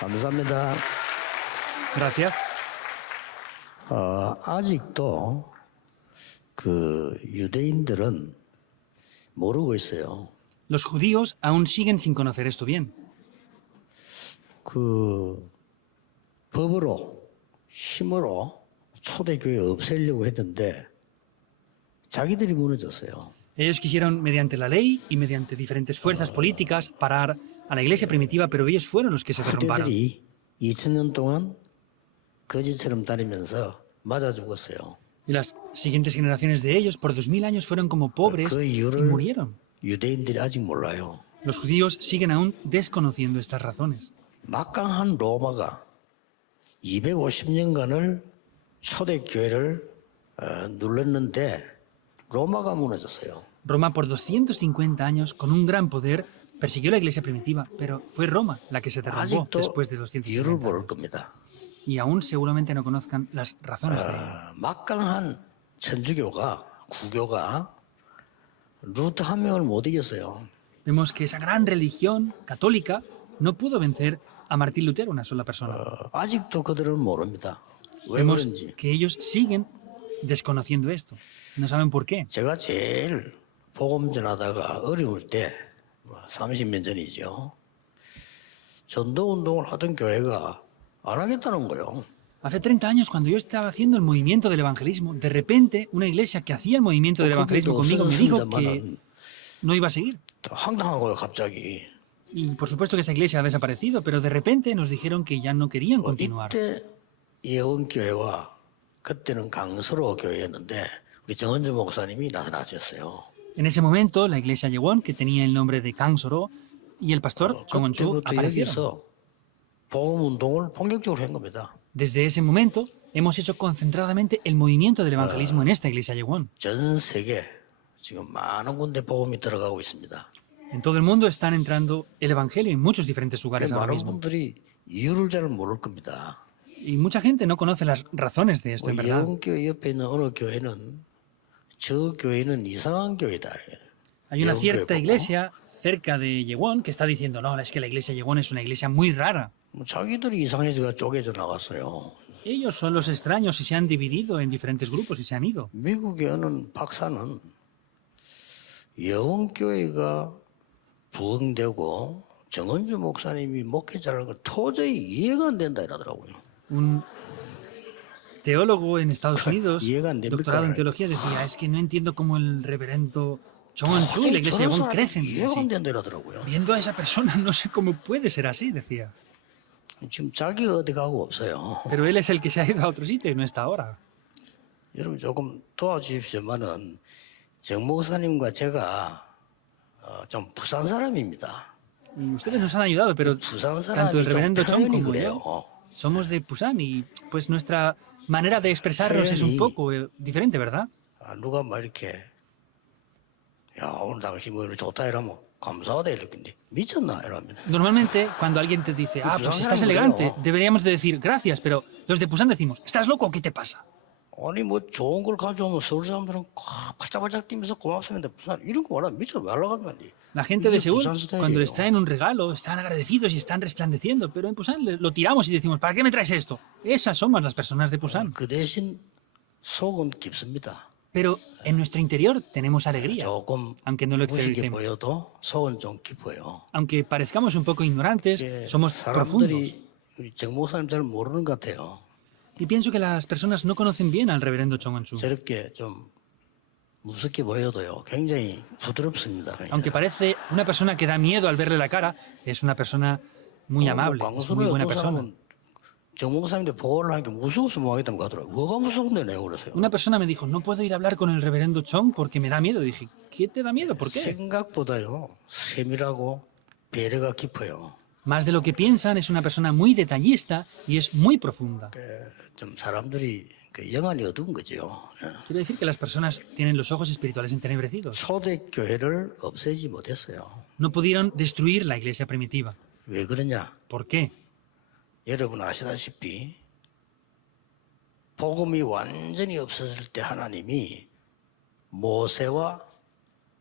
감사합니다. Gracias. 아직도 그 유대인들은 모르고 있어요. Los judíos aún siguen sin conocer esto bien. 그 법으로 힘으로 초대교회 없애려고 했는데 자기들이 무너졌어요. Ellos quisieron, mediante la ley y mediante diferentes fuerzas políticas, parar a la iglesia primitiva, pero ellos fueron los que se derrumbaron. 그들이 2000년 동안 거지처럼 다니면서 맞아 죽었어요. Y las siguientes generaciones de ellos, por 2000 años, fueron como pobres 그 y 이유를 murieron. 유대인들이 아직 몰라요. Los judíos siguen aún desconociendo estas razones. 막강한 로마가 250년간을 초대교회를 눌렀는데 로마가 무너졌어요. Roma, por 250 años, con un gran poder, persiguió la iglesia primitiva, pero fue Roma la que se derrumbó 아직도 después de 이유를 250 모를 años. 겁니다. Y aún seguramente no conozcan las razones de ello. 막강한 천주교가 구교가 루트 한 명을 못 이겼어요. Vemos que esa gran religión católica no pudo vencer a Martín Lutero, una sola persona. 아직도 그들은 모릅니다. 왜 Vemos 그런지. que ellos siguen desconociendo esto. No saben por qué. 제가 제일 복음 전하다가 어려울 때 30년 전이죠. 전도 운동을 하던 교회가 안 하겠다는 거예요. Hace 30 años, cuando yo estaba haciendo el movimiento del evangelismo, de repente una iglesia que hacía el movimiento del evangelismo conmigo me dijo que no iba a seguir. 황당하고요, 갑자기. Y por supuesto que esa iglesia ha desaparecido, pero de repente nos dijeron que ya no querían continuar. 이때 예원교회와 그때는 강서로 교회였는데 우리 정은주 목사님이 나타나셨어요. En ese momento, la iglesia Yewon, que tenía el nombre de Kangsoro, y el pastor Chong Won-chu 그때부터 aparecieron. 여기서 복음 운동을 본격적으로 한 겁니다. Desde ese momento, hemos hecho concentradamente el movimiento del evangelismo en esta iglesia Yewon. 전 세계 지금 많은 군데 복음이 들어가고 있습니다. En todo el mundo están entrando el evangelio en muchos diferentes lugares ahora 많은 mismo. 분들이 이유를 잘 모를 겁니다. Y mucha gente no conoce las razones de esto, en verdad. 예원교회 옆에 있는 어느 교회는 저 교회는 이상한 교회다. Hay una 예원교회 cierta 보고. iglesia cerca de Yewon que está diciendo, no, es que la iglesia Yewon es una iglesia muy rara. 자기들이 이상해져가 쪼개져 나갔어요. Ellos son los extraños y se han dividido en diferentes grupos y se han ido. 미국의 어느 박사는 예원교회가 부흥되고 정은주 목사님이 목회자라는 건 도저히 이해가 안 된다 이러더라고요. Un teólogo en Estados Unidos, Llega en doctorado en Democrat. teología, decía, es que no entiendo cómo el reverendo Chong Won-chu y la iglesia Yewon crecen. 이해가 안 así. 된다 이러더라고요. Viendo a esa persona, no sé cómo puede ser así, decía. 지금 자기가 어디 가고 없어요. Pero él es el que se ha ido a otro sitio y no está ahora. 여러분 조금 도와주십시오만은 정 목사님과 제가 좀 부산 사람입니다. Y ustedes nos han ayudado, pero 부산 tanto 사람이 el 좀 reverendo Chong 표현이 como 그래요. yo somos de Busan y pues nuestra manera de expresarnos es un poco diferente, ¿verdad? 누가 막 이렇게 야 오늘 당신 뭐 이렇게 좋다 이러면 감사하다 이렇게 미쳤나 이러면 Normalmente, cuando alguien te dice, ah, pues Busan estás 사람은 elegante, 그래요. deberíamos de decir gracias, pero los de Busan decimos, ¿estás loco o qué te pasa? 아니 뭐 좋은 걸 가져오면 서울 사람들은 팔짝팔짝 뛰면서 고맙습니다. 부산 이런 거 말하면 미쳐 말라가면 돼. La gente de 이게 Seúl, 부산 스타일이에요. cuando les traen un regalo, están agradecidos y están resplandeciendo, pero en Busan lo tiramos y decimos, ¿para qué me traes esto? Esas somos las personas de Busan. 그 대신 속은 깊습니다. Pero en nuestro interior tenemos alegría, 조금 aunque no lo 무식해 exterioricemos. 보여도 속은 좀 깊어요. Aunque parezcamos un poco ignorantes, 이게 somos profundos. 사람들이 우리 정 목사님 잘 모르는 것 같아요. Y pienso que las personas no conocen bien al reverendo Chong Won-chu. 저렇게 좀 무섭게 보여도요. 굉장히 부드럽습니다. Aunque parece una persona que da miedo al verle la cara, es una persona muy amable, es muy 광수를 buena 어떤 persona. 사람은 정 목사님한테 보고를 하니까 무서워서 뭐 하겠다고 하더라고요. 뭐가 무서운데 내가 그러세요. Una persona me dijo, no puedo ir a hablar con el reverendo Chong porque me da miedo. Dije, ¿qué te da miedo? ¿Por qué? 생각보다요. 세밀하고 배려가 깊어요. Más de lo que piensan, es una persona muy detallista y es muy profunda. 좀 사람들이 그 영안이 어두운 거죠. Quiero decir que las personas tienen los ojos espirituales entenebrecidos. 초대교회를 없애지 못했어요. No pudieron destruir la iglesia primitiva. 왜 그러냐? ¿Por qué? 여러분 아시다시피 복음이 완전히 없어질 때 하나님이 모세와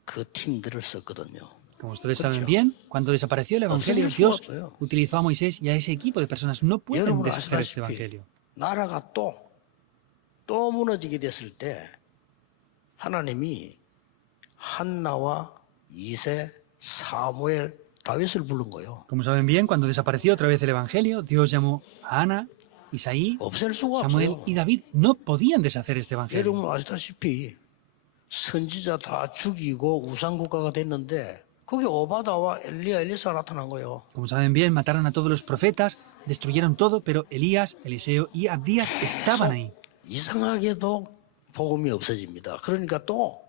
그 팀들을 썼거든요. Como ustedes saben bien, cuando desapareció el Evangelio, 없어질 수가 Dios 없어요. utilizó a Moisés y a ese equipo de personas. No pueden 여러분 deshacer este 아시다시피 Evangelio. 나라가 또 무너지게 됐을 때 하나님이 한나와 이세, 사무엘, 다윗을 부른 거예요. Como saben bien, cuando desapareció otra vez el Evangelio, Dios llamó a Ana, Isaí, 없앨 수가 Samuel 없어요. y David. No podían deshacer este Evangelio. 여러분 아시다시피 선지자 다 죽이고 우상국가가 됐는데 거기 오바다와 엘리야, 엘리사가 나타난 거예요. Como saben bien, mataron a todos los profetas, destruyeron todo, pero Elías, Eliseo y Abdías estaban ahí. 이상하게도 복음이 없어집니다. 그러니까 또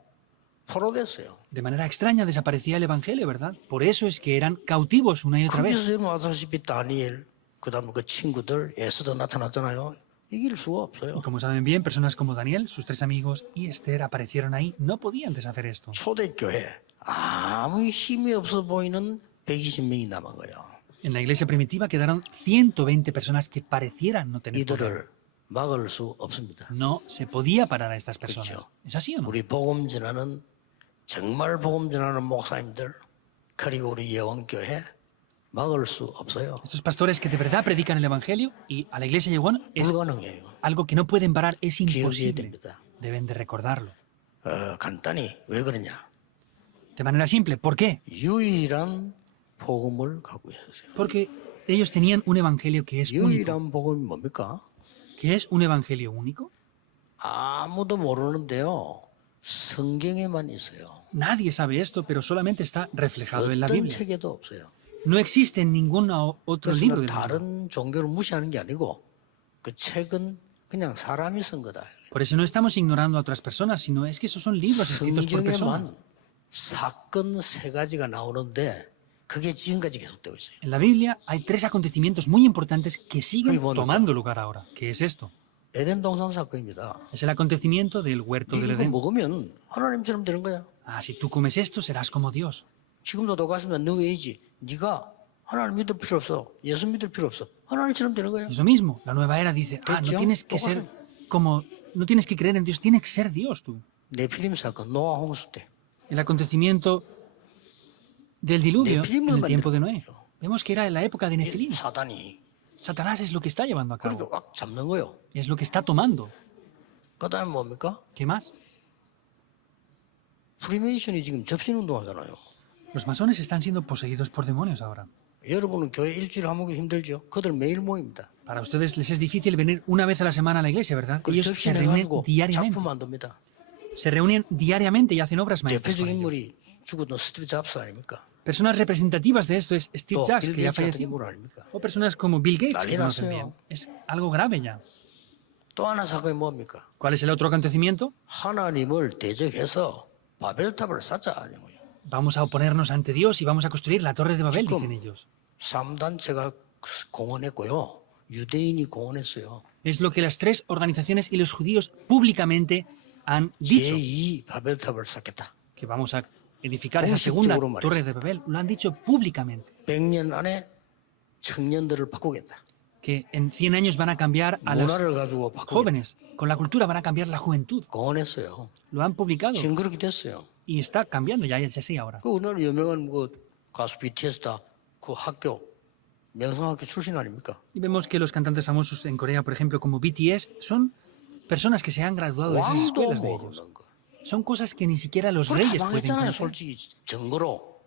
포로됐어요. De manera extraña desaparecía el Evangelio, ¿verdad? Por eso es que eran cautivos una y otra vez. 거기서 여러분 아시다시피 다니엘, 그다음에 그 친구들, 에스더 나타났잖아요. 이길 수가 없어요. Y como saben bien, personas como Daniel, sus tres amigos y Esther aparecieron ahí. No podían deshacer esto. 초대교회 아무 힘이 없어 보이는 120명이 남은 거예요. En la iglesia primitiva quedaron 120 personas que parecieran no tener poder. 이들을 막을 수 없습니다. No se podía parar a estas personas. 그렇죠. ¿Es así o no? 우리 복음 전하는 정말 복음 전하는 목사님들 그리고 우리 예원교회 막을 수 없어요. Estos pastores que de verdad predican el Evangelio y a la iglesia Yeguón es 불가능해요. algo que no pueden parar, es 기억해야 imposible. 됩니다. Deben de recordarlo. 간단히 왜 그러냐? De manera simple, ¿por qué? 유일한 복음을 갖고 있었어요. Porque ellos tenían un evangelio que es único. 유일한 복음이 뭡니까? ¿Qué es un evangelio único? 아무도 모르는데요. 성경에만 있어요. Nadie sabe esto, pero solamente está reflejado en la 어떤 Biblia. 책에도 없어요. No existe en ningún otro libro 그래서 del mundo. 다른 종교를 무시하는 게 아니고 그 책은 그냥 사람이 쓴 거다. Por eso no estamos ignorando a otras personas, sino es que esos son libros escritos por personas. 성경에만 사건 세 가지가 나오는데 그게 지금까지 계속되고 있어요. En la Biblia hay tres acontecimientos muy importantes que siguen Ay, bueno. tomando lugar ahora. ¿Qué es esto? 에덴 동산 사건입니다. Es el acontecimiento del huerto del 이거 Edén. 먹으면 하나님처럼 되는 거야. Ah, si tú comes esto, serás como Dios. 지금도 똑같습니다. 너 왜이지? 네가 하나님 믿을 필요 없어. 예수 믿을 필요 없어. 하나님처럼 되는 거야. Es lo mismo. La nueva era dice, no Desde tienes que ser como, no tienes que creer en Dios, tienes que ser Dios tú. 네피림 사건, 노아 홍수 때. El acontecimiento del diluvio en el tiempo de Noé. Vemos que era en la época de Nefilim. 사단이 Satanás es lo que está llevando a 그렇게 cabo. 꽉 잡는 거예요. Es lo que está tomando. 그 다음에 뭡니까? ¿Qué más? 프리메이션이 지금 접신운동 하잖아요. Los masones están siendo poseídos por demonios ahora. 여러분은 교회 일주일에 한 모이기 힘들죠? 그들 매일 모입니다. Para ustedes les es difícil venir una vez a la semana a la iglesia, ¿verdad? 그리고 Ellos se reúnen 접신해가지고 diariamente. 작품 만듭니다. Se reúnen diariamente y hacen obras maestras. con 대표적인 ellos. 인물이 죽었던 스티브 잡스 아닙니까? Personas representativas de esto es Steve 또 Jobs, 빌 que ya 게이츠 같은 falleció. 인물 아닙니까? O personas como Bill Gates, que 난리 conocen 났어요. bien. Es algo grave ya. 또 하나 사건이 뭡니까? ¿Cuál es el otro acontecimiento? 하나님을 대적해서 바벨탑을 쌓자 하는 거예요. Vamos a oponernos ante Dios y vamos a construir la Torre de Babel, 지금 dicen ellos. 3단체가 공언했고요. 유대인이 공언했어요. Es lo que las tres organizaciones y los judíos públicamente han dicho, 제2 바벨탑을 쌓겠다. que vamos a edificar esa segunda 공식적으로 말했어요. Torre de Babel. Lo han dicho públicamente, 100년 안에 청년들을 바꾸겠다. que en 100 años van a cambiar a los 문화를 가지고 바꾸겠다. jóvenes. Con la cultura van a cambiar la juventud. 공언했어요. Lo han publicado 지금 그렇게 됐어요. y está cambiando, ya es así ahora. 그 오늘 유명한 그 가수 BTS다 그 학교 명성학교 출신 아닙니까? Y vemos que los cantantes famosos en Corea, por ejemplo, como BTS, son personas que se han graduado de esas 왕도 escuelas de ellos. 모르는 거. Son cosas que ni siquiera los 그걸 다 reyes pueden 망했잖아요. conocer. 솔직히 증거로.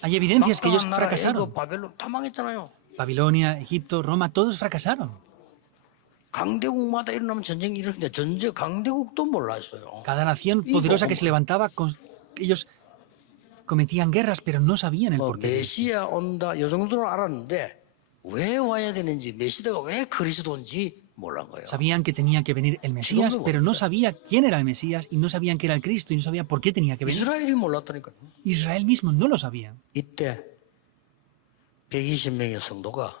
Hay evidencias que ellos 막강한 나라 fracasaron. 애굽, 바벨론 다 망했잖아요. Babilonia, Egipto, Roma, todos fracasaron. 강대국마다 일어나면 전쟁이 일어나는데 전쟁 강대국도 몰랐어요. Cada nación poderosa que se levantaba, ellos cometían guerras, pero no sabían el 뭐 porqué. 메시아 온다 요 정도는 알았는데 왜 와야 되는지 메시아가 왜 그리스도인지 몰란 거예요. Sabían que tenía que venir el Mesías, pero no sabía quién era el Mesías y no sabían que era el Cristo y no sabía por qué tenía que venir. 이스라엘이 몰랐다니까요. Israel mismo no lo sabía. 이때 120명의 성도가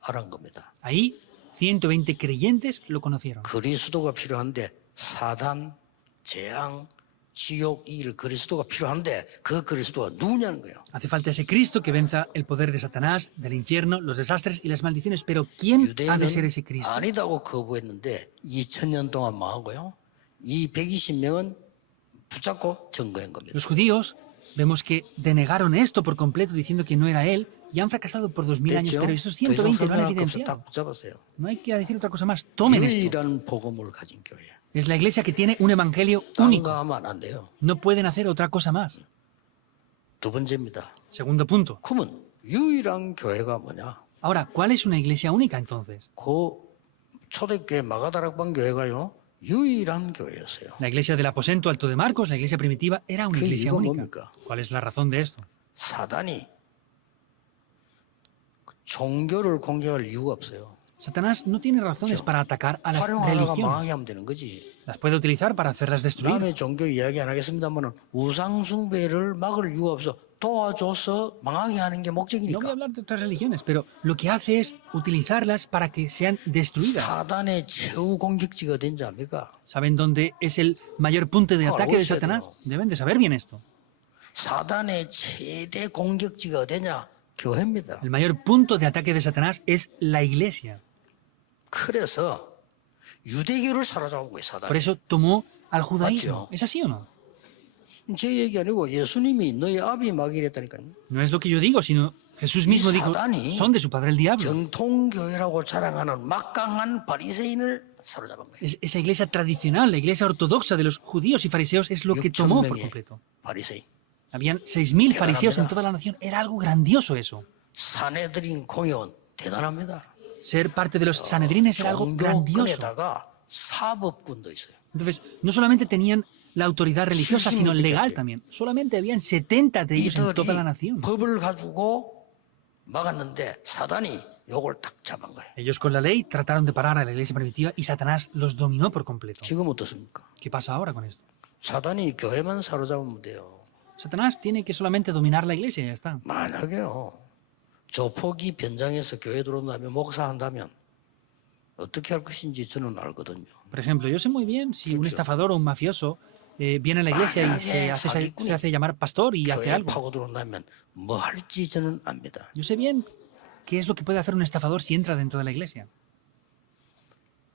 알은 겁니다. Ahí 120 creyentes lo conocieron. 그리스도가 필요한데 사단, 재앙, 지옥 일 그리스도가 필요한데 그 그리스도가 누구냐는 거예요. Hace falta ese Cristo que venza el poder de Satanás, del infierno, los desastres y las maldiciones. Pero ¿quién ha de ser ese 유대인은 Cristo? 아니다고 거부했는데 2000년 동안 망하고요. 이 120명은 붙잡고 증거한 겁니다. Los judíos vemos que denegaron esto por completo diciendo que no era él y han fracasado por 2000 años, 됐죠? pero esos 더 이상 120 lo han 설명할 거 없어. evidenciado. 딱 붙잡았어요. No hay que decir otra cosa más. Tomen esto. 유일한 복음을 가진 교회. Es la iglesia que tiene un evangelio 딴 único. 거 하면 안 돼요. No pueden hacer otra cosa más. 두 번째입니다. Segundo punto. 그러면 유일한 교회가 뭐냐? Ahora, ¿cuál es una iglesia única entonces? 그 초대교회 마가다락방 교회가요. 유일한 교회였어요. La iglesia del aposento alto de Marcos, la iglesia primitiva, era una ¿Qué iglesia digo, única. 뭡니까? ¿Cuál es la razón de esto? 사단이 종교를 공격할 이유가 없어요. Satanás no tiene razones para atacar a las 활용하다가 religiones. 망하게 하면 되는 거지. Las puede utilizar para hacerlas destruir. 다음에 종교 이야기 안 하겠습니다만 우상 숭배를 막을 이유가 없어. 도와줘서 망하게 하는 게 No voy a 목적이니까. hablar de otras religiones, pero lo que hace es utilizarlas para que sean destruidas. 사단의 최후 공격지가 된지 압니까? ¿Saben dónde es el mayor punto de Claro, ataque de eso Satanás? no. Deben de saber bien esto. 사단의 최대 공격지가 어디냐? 교회입니다. El mayor punto de ataque de Satanás es la iglesia. 그래서 유대교를 사로잡은 거예요, Por 사단이. eso tomó al judaísmo. 맞죠. ¿Es así o no? 제 얘기 아니고 예수님이 너희 아비 마귀랬다니까요. No es lo que yo digo, sino Jesús mismo dijo, 사단이 son de su padre el diablo. 정통교회라고 자랑하는 막강한 바리새인을 사로잡은 거예요. Esa iglesia tradicional, la iglesia ortodoxa de los judíos y fariseos es lo que tomó por 6,000명의 completo. 바리새인. Habían 6.000 fariseos en toda la nación. Era algo grandioso eso. 사내들인 공회원 대단합니다. Ser parte de los sanedrines era algo grandioso. 종교권에다가 사법권도 있어요. Entonces, no solamente tenían la autoridad religiosa, sino legal también. Solamente habían 70 de ellos en toda la 이들이 nación. 법을 가지고 막았는데 사단이 요걸 딱 잡은 거예요. Ellos con la ley trataron de parar a la iglesia primitiva y Satanás los dominó por completo. 지금 어떻습니까? ¿Qué pasa ahora con esto? 사단이 교회만 사로잡으면 돼요. Satanás tiene que solamente dominar la iglesia y ya está. 만약에요. 조폭이 변장해서 교회 들어온다면 목사한다면 어떻게 할 것인지 저는 알거든요. Por ejemplo, yo sé muy bien si un estafador o un mafioso viene a la iglesia y se hace llamar pastor y hace 교회에 algo. 파고 들어온다면 뭐 할지 저는 압니다. Yo sé bien qué es lo que puede hacer un estafador si entra dentro de la iglesia.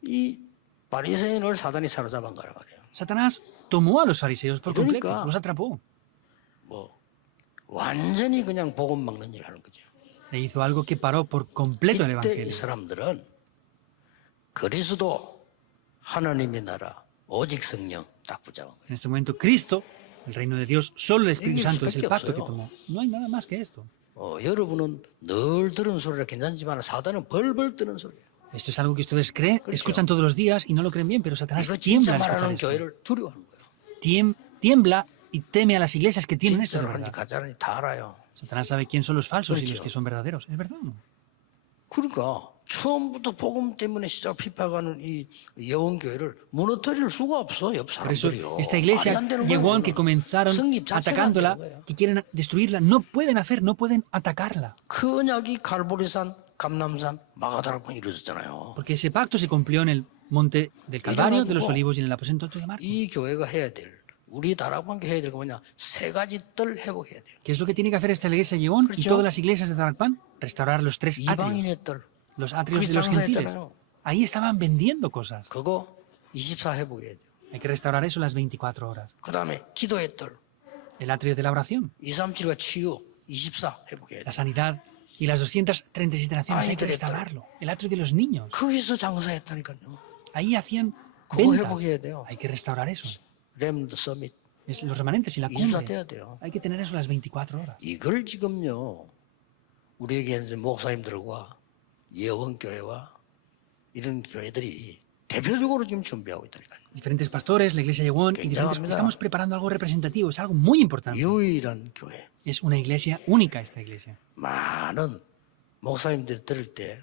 이 바리새인을 사단이 사로잡은 거란 말이에요. Satanás tomó a los fariseos por completo, 그러니까. los atrapó. 뭐 완전히 그냥 복음 막는 일을 하는 거죠. Le hizo algo que paró por completo el 이때 이 evangelio. 사람들은 그리스도 하나님의 나라 오직 성령 딱 붙잡은 거예요. En este momento, Cristo, el reino de Dios, solo el Espíritu 이길 Santo es el 수밖에 pacto que 없어요. tomó. No hay nada más que esto. 여러분은 늘 들은 소리라 괜찮지만 사단은 벌벌 뜨는 소리예요. Esto es algo que ustedes creen, escuchan todos los días y no lo creen bien, pero Satanás 이거 tiembla 진짜 al escuchar 말하는 esto. 교회를 두려워하는 거예요. Tiembla y teme a las iglesias que tienen esto de 진짜로 하는지 verdad. 가짜는지 다 알아요. Satanás sabe quién son los falsos y los 그렇죠. que son verdaderos. ¿Es verdad o no? 그러니까 처음부터 복음 때문에 시작 핍박하는 이 예원교회를 무너뜨릴 수가 없어 옆 Por eso, 사람들이요. esta 말이 iglesia 안 되는 llegó 거예요, a que comenzaron 성립 자체가 안 atacándola, 되는 거예요. que quieren destruirla. No pueden no pueden atacarla. 그 언약이 갈보리산, 감남산, 마가다락방 이루어졌잖아요. Porque ese pacto se cumplió en el monte del Calvario, de los Olivos y en el aposento alto de Marcos. 이 교회가 해야 될 우리 다락방교 해야 될 거 뭐냐? 세 가지 뜰 회복해야 돼요. ¿Qué es lo que tiene que hacer esta iglesia Yehón y 그렇죠. todas las iglesias de Darakpan? Restaurar los tres atrios, 이방인의 뜰. los atrios de los 그게 gentiles. 장사했잖아요. Ahí estaban vendiendo cosas. 그거 24 회복해야 돼요. Hay que restaurar eso las 24 horas. 그 다음에 기도의 뜰. El atrio de la oración, 237과 치유 24 회복해야 la 돼요. sanidad y las 237 naciones hay que Ay, restaurarlo. El atrio de los niños, 거기서 장사했다니까요. ahí hacían 그거 ventas. 회복해야 돼요. Hay que restaurar eso. 렘드 서밋. Es los remanentes y la 24 cumbre. 돼야 돼요. Hay que tener eso las 24 horas. 이걸 지금요. 우리에게 이제 목사님들과 예원교회와 이런 교회들이 대표적으로 지금 준비하고 있다니까요. Diferentes pastores, la iglesia Yehón y diferentes... 굉장합니다. Estamos preparando algo representativo, es algo muy importante. 유일한 교회. Es una iglesia única esta iglesia. 많은 목사님들이 들을 때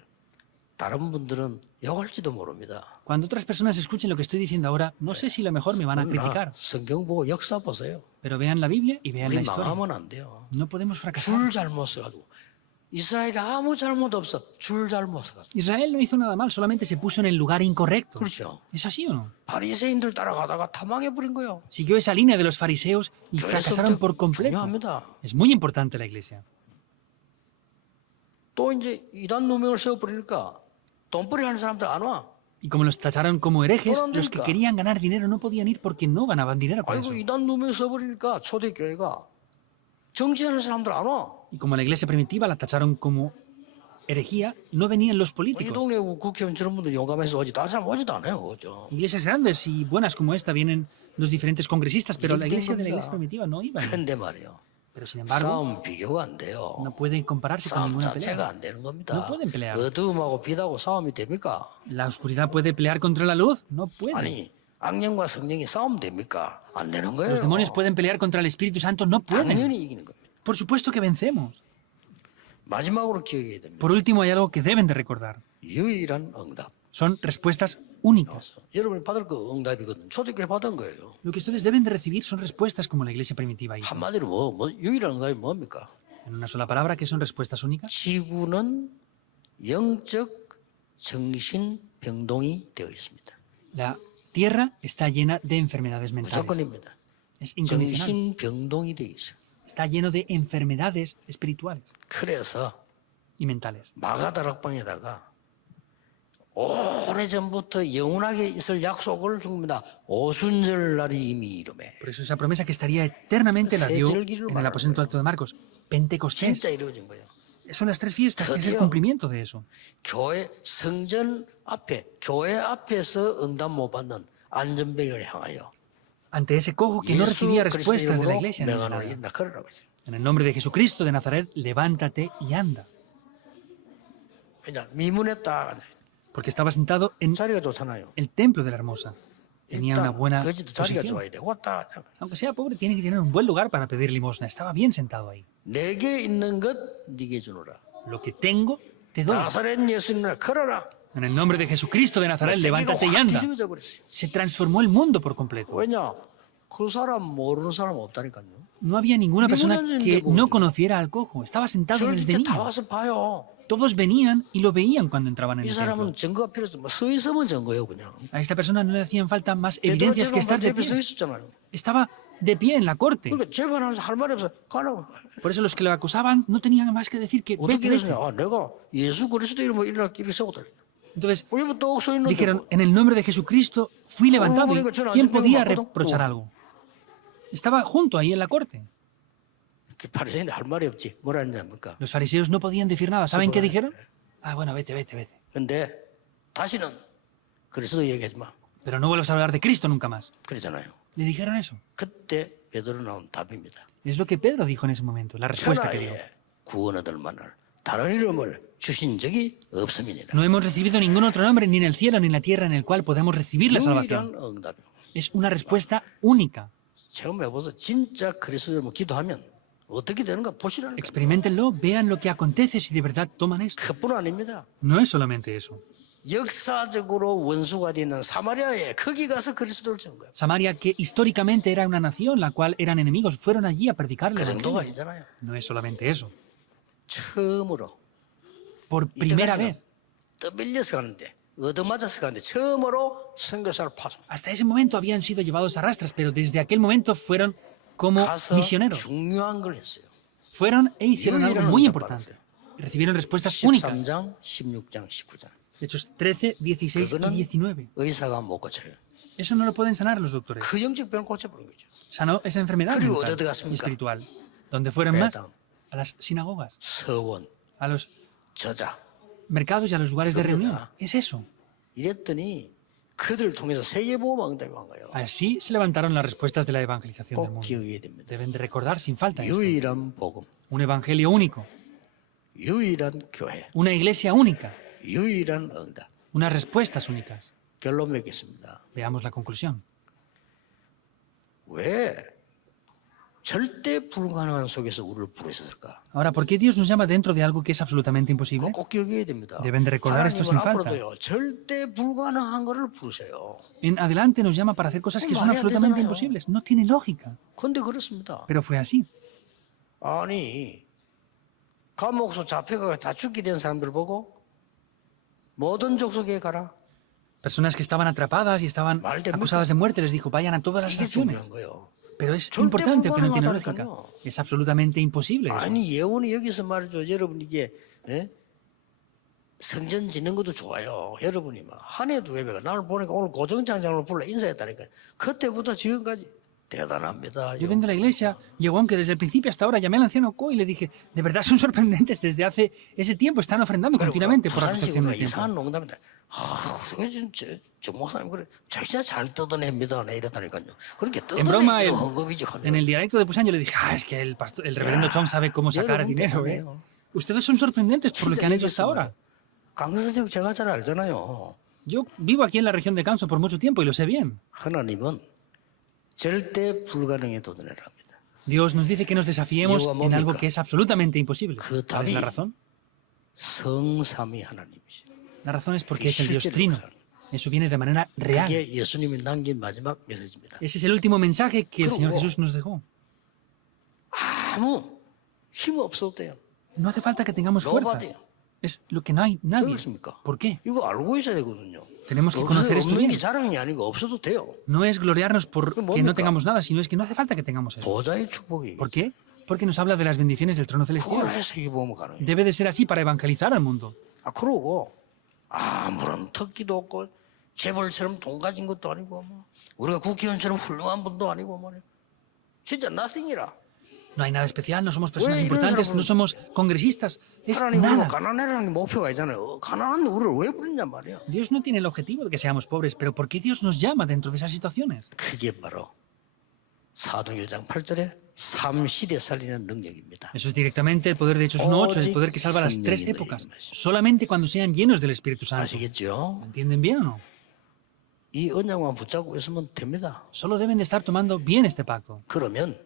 다른 분들은 욕할지도 모릅니다. Cuando otras personas escuchen lo que estoy diciendo ahora, no sé si lo mejor me van a 그러나 criticar, 성경 보고 역사 보세요. pero vean la Biblia y vean la 우리 historia. 망하면 안 돼요. No podemos fracasar. 줄 잘못 써가지고 이스라엘이 아무 잘못 없어. 줄 잘못 써가지고. Israel no hizo nada mal, solamente se puso en el lugar incorrecto. 그렇죠. ¿Es así o no? 바리새인들 따라가다가 다 망해버린 거예요. Siguió esa línea de los fariseos y 교회 fracasaron 선택 por completo. 중요합니다. Es muy importante la iglesia. 또 이제 이단 누명을 세워버리니까 돈벌이 하는 사람들 안 와. Y como los tacharon como herejes, ¿Por dónde los que está? querían ganar dinero no podían ir porque no ganaban dinero con eso. 아이고 이단 누명 써버리니까 초대교회가 정치하는 사람들 안 와. Y como la iglesia primitiva la tacharon como herejía, no venían los 이 políticos. 동네 국회의원 저런 분들 용감해서 오지 다른 사람 오지도 않아요. 그죠? Iglesias grandes y buenas como esta vienen los diferentes congresistas, pero la iglesia de la iglesia 겁니다. primitiva no iban. 근데 말이요. Pero sin embargo, 싸움 비교가 안 돼요. no pueden compararse con 싸움 ninguna 자체가 pelea. 안 되는 겁니다. No pueden pelear. 어두움하고 빛하고 싸움이 됩니까? ¿La oscuridad puede pelear contra la luz? No puede. 아니 악령과 성령이 싸움 됩니까? 안 되는 거예요. ¿Los demonios pueden pelear contra el Espíritu Santo? No pueden. 당연히 이기는 겁니다. Por supuesto que vencemos. 마지막으로 기억해야 됩니다. Por último, hay algo que deben de recordar. 유일한 응답. Son respuestas únicas. 여러분이 받을 거 응답이거든. 초대교회 받은 거예요. Lo que ustedes deben de recibir son respuestas como la iglesia primitiva hizo. 한마디로 뭐 유일한 응답이 뭡니까? En una sola palabra, ¿qué son respuestas únicas? 지구는 영적 정신병동이 되어 있습니다. La tierra está llena de enfermedades mentales. 무조건입니다. Es incondicional. 정신병동이 되어 있어요. Está lleno de enfermedades espirituales 그래서 y mentales. 마가다락방에다가 오래전부터 영원하게 있을 약속을 줍니다. 오순절 날이 이미 이름에. Por eso esa promesa que estaría eternamente la dio en el aposento alto de Marcos. Pentecostés. 진짜 이루어진 거예요. Son las tres fiestas, que es el 드디어 cumplimiento de eso. 교회 성전 앞에 교회 앞에서 응답 못 받는 안전병을 향하여 Ante ese cojo que no 예수 recibía 그리스도 respuestas de la 이름으로 iglesia. 명하노니 일어나 걸으라고 했어요. En el nombre de Jesucristo de Nazaret, levántate y anda. 그냥 미문에 딱 앉아. Porque estaba sentado en 자리가 좋잖아요. el templo de la hermosa. Tenía una 일단 buena 거기도 자리가 posición. 좋아야 돼. 왔다 갔다. Aunque sea pobre, tiene que tener un buen lugar para pedir limosna. Estaba bien sentado ahí. 내게 있는 것 네게 주노라. Lo que tengo, te doy. 나사렛 예수님을 걸어라. En el nombre de Jesucristo de Nazaret, levántate y 확 anda. 뒤집어져 버렸어요. Se transformó el mundo por completo. 왜냐? 그 사람 모르는 사람 없다니까요. No había ninguna persona que no conociera al cojo. Estaba sentado 저를 desde 이렇게 다 niño. 와서 봐요. Todos venían y lo veían cuando entraban en 이 el templo. 사람은 증거가 필요 없어. 서 있으면 증거예요, 그냥. A esta persona no le hacían falta más 베드로 evidencias que estar de 옆에 서 pie. 있었잖아요. Estaba de pie en la corte. 그러니까 재판하면서 할 말이 없어. 가라고. Por eso los que lo acusaban no tenían más que decir que 어떻게 vete, 했으냐? vete. 아, 내가 예수 그리스도 이름으로 일어나 길을 세웠다. Entonces 여기 떡서 있는데 dijeron, en el nombre de Jesucristo fui levantado. ¿Y quién podía reprochar algo? Estaba junto ahí en la corte. 바리새인들 할 말이 없지. 뭐라 했냐니까. Los fariseos no podían decir nada. ¿Saben qué dijeron? Ah, bueno, vete, vete, vete. 근데 다시는 그리스도 얘기하지 마. Pero no vuelvas a hablar de Cristo nunca más. 그러잖아요. Le dijeron eso. 그때 베드로 나온 답입니다. Es lo que Pedro dijo en ese momento, la respuesta que dio. 천하에 구원 얻을 만한 다른 이름을 주신 적이 없음이니라. No hemos recibido ningún otro nombre, ni en el cielo ni en la tierra, en el cual podemos recibir la salvación. 유일한 응답이요. Es una respuesta única. 체험해보세요. 진짜 그리스도로 기도하면 어떻게 되는가 보시라는 거예요. Experimentenlo, vean lo que acontece si de verdad toman esto. 그뿐 아닙니다. No es solamente eso. 역사적으로 원수가 되는 사마리아에 거기 가서 그리스도를 전 거예요. Samaria, que históricamente era una nación, la cual eran enemigos, fueron allí a predicar el 그 정도가 evangelio. 아니잖아요. No es solamente eso. 처음으로 Por primera vez, 떠밀려서 가는데 얻어맞아서 가는데 처음으로 선교사를 파송. hasta ese momento habían sido llevados a rastras, pero desde aquel momento fueron como 가서 misioneros. 중요한 걸 했어요. Fueron e hicieron algo muy importante. Recibieron respuestas únicas. 13장, 16장, 19장. Hechos 13, 16 y 그거는 19. 의사가 못 고쳐요. Eso no lo pueden sanar los doctores. 그 영적 병을 고쳐버린 거죠. Sanó esa enfermedad 그리고 mental 어디 y 갔습니까? espiritual. ¿Dónde fueron más? 매당, A las sinagogas, 서원, a los 저자. mercados y a los lugares de reunión. Es eso. 이랬더니 그들을 통해서 세계보험 응답이 온 거예요. Así se levantaron las respuestas de la evangelización del 꼭 mundo. 기억해야 됩니다. Deben de recordar sin falta esto. 유일한 복음, Un evangelio único, 유일한 교회, una iglesia única, 유일한 응답. unas respuestas únicas. 결론 맺겠습니다. Veamos la conclusión. 왜 절대 불가능한 속에서 우리를 부르셨을까? Ahora, ¿por qué Dios nos llama dentro de algo que es absolutamente imposible? 꼭 기억해야 됩니다. Deben de recordar esto sin 하나님은 falta. 앞으로도요 절대 불가능한 거를 부르셔요. En adelante nos llama para hacer cosas que son 말이 안 absolutamente 되잖아요. imposibles. No tiene lógica. 근데 그렇습니다. Pero fue así. 아니 감옥소 잡혀가 다 죽게 된 사람들 보고 모든 족속에 가라. Personas que estaban atrapadas y estaban 말 됩니까? acusadas de muerte, les dijo, vayan a todas las 이게 naciones. 중요한 거예요. Pero es 절대 importante, aunque no tiene lógica. 불가능하다니까요. Es absolutamente imposible eso. 아니 예원이 여기서 말이죠. 여러분 이게 성전 짓는 것도 좋아요. 여러분이 막 한 해도 예배가 나를 보니까 오늘 고정장장으로 불러 인사했다니까. 그때부터 지금까지 대단합니다. Yo vengo a la iglesia, llegó aunque desde el principio hasta ahora llamé al anciano Co y le dije, de verdad son sorprendentes, desde hace ese tiempo están ofrendando continuamente por la concepción 부산식으로 del tiempo. 이상한 농담인데, 저 목사님 그래, 진짜 잘 뜯어냅니다. 네, 이랬다니까요. 그렇게 En broma, 뜯어내기도 헝겊이지 en el dialecto de Pusan yo le dije, es que el reverendo Chong sabe cómo sacar dinero. Ustedes son sorprendentes por lo que han hecho hasta ahora. 강서지역 제가 잘 알잖아요. Yo vivo aquí en la región de Gansu por mucho tiempo y lo sé bien. 하나님은 절대 불가능에 도전을 합니다. Dios nos dice que nos desafiemos en algo que es absolutamente imposible. 그 ¿Cuál 답이 es la razón? 성삼위 하나님이시죠. La razón es porque es el Dios Trino. Eso viene de manera real. 그게 예수님이 남긴 마지막 메시지입니다. Ese es el último mensaje que el Señor Jesús nos dejó. 아무 힘 없어도 돼요. No hace falta que tengamos fuerzas. Es lo que no hay 왜 nadie. 그렇습니까? ¿Por qué? 이거 알고 있어야 되거든요. Tenemos que conocer esto 없는 bien. 게 자랑이 아니고 없어도 돼요. No es gloriarnos por que 뭡니까? no tengamos nada, sino es que no hace falta que tengamos eso. 보좌의 축복이. ¿Por qué? Porque nos habla de las bendiciones del trono 그걸 celestial. 해서 이게 보면 가능해요. Debe de ser así para evangelizar al mundo. 그러고 아무런 특기도 없고 재벌처럼 돈 가진 것도 아니고 뭐 우리가 국회의원처럼 훌륭한 분도 아니고 말이야. 진짜 nothing이라. No hay nada especial, no somos personas Güey, importantes, no somos congresistas. Es 하나님 우리가 nada. 가난해라는 목표가 있잖아요. 가난한 우리를 왜 부르냔 말이야. Dios no tiene el objetivo de que seamos pobres, pero ¿por qué Dios nos llama dentro de esas situaciones? 그게 바로 사도행 1장 8절에 삼시대 살리는 능력입니다. Eso es directamente el poder de Hechos 1.8, el poder que salva las tres épocas. Solamente cuando sean llenos del Espíritu Santo. 아시겠죠? ¿Entienden bien o no? 이 언약만 붙잡고 있으면 됩니다. Solo deben de estar tomando bien este pacto. 그러면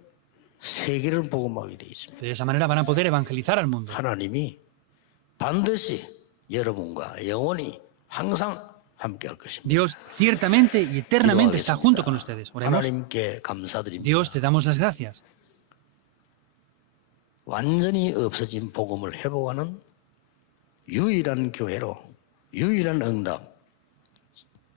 세계를 복음하게 돼 있습니다. De esa manera van a poder evangelizar al mundo. 하나님이 반드시 여러분과 영원히 항상 함께 할 것입니다. Dios ciertamente y eternamente está junto con ustedes. Oremos. 하나님께 감사드립니다. Dios, te damos las gracias. 완전히 없어진 복음을 회복하는 유일한 교회로 유일한 응답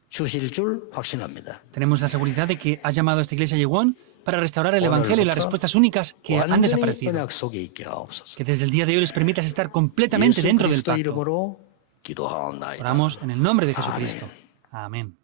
주실 줄 확신합니다. Tenemos la seguridad de que has llamado a esta iglesia Yewon para restaurar el Evangelio y las respuestas únicas que han 완전히 desaparecido. 언약 속에 있게 하옵소서. Que desde el día de hoy les permitas estar completamente 예수 dentro del 그리스도 pacto. 이름으로 기도하옵나이다. Oramos en el nombre de Jesucristo. Amén.